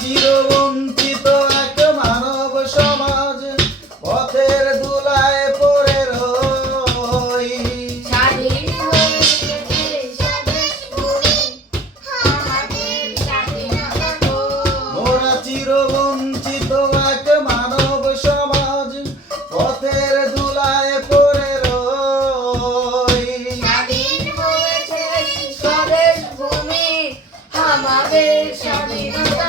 চিরবঞ্চিত এক মানব সমাজ পথের দুলায় পড়ে রই। মোরা চিরবঞ্চিত এক মানব সমাজ পথের দুলায় পড়ে রই স্বাধীন আমাদের স্বাধীনতা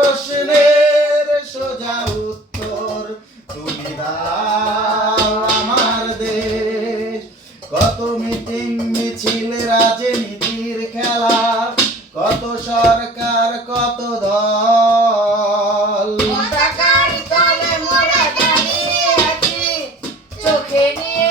প্রশ্নের সোজা উত্তর তুমি দাও আমার দেশ। কত মিটিং মিছিল রাজনীতির খেলা কত সরকার কত দল। কত তলে মোরা দাঁড়িয়ে আছি, চোখে নিয়ে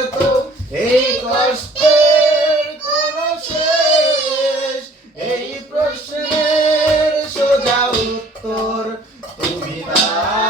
不움 이?